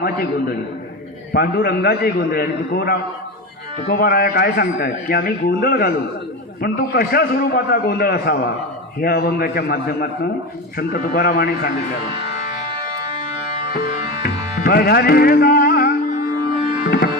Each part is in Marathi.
रामाची गोंधळी. पांडुरंगाची गोंधळी आणि तुकोराम तुकोबाराया काय सांगतायत? की आम्ही गोंधळ घालू. पण तो कशा स्वरूपाचा गोंधळ असावा? हे अभंगाच्या माध्यमातून संत तुकारामाने सांगितलं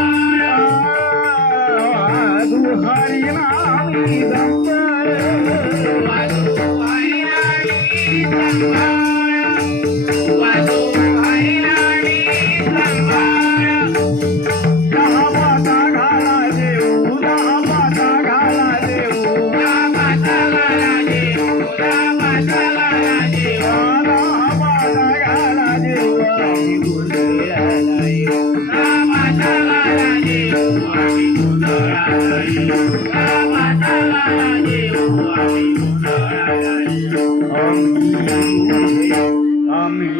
আমি আমি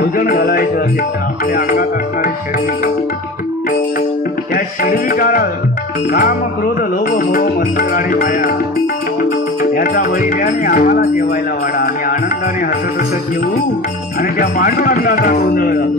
भोजन घालायचं असेल तर आपल्या अंगात असणारे शरीर. त्या षडविकार काम क्रोध लोभ मोह मत्सर आणि माया याचा बळी आम्हाला जेवायला वाढा. आम्ही आनंदाने हसत हसत जेवू आणि त्या पांडुरंगाचा गोंधळ घालू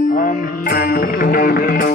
no, no, no.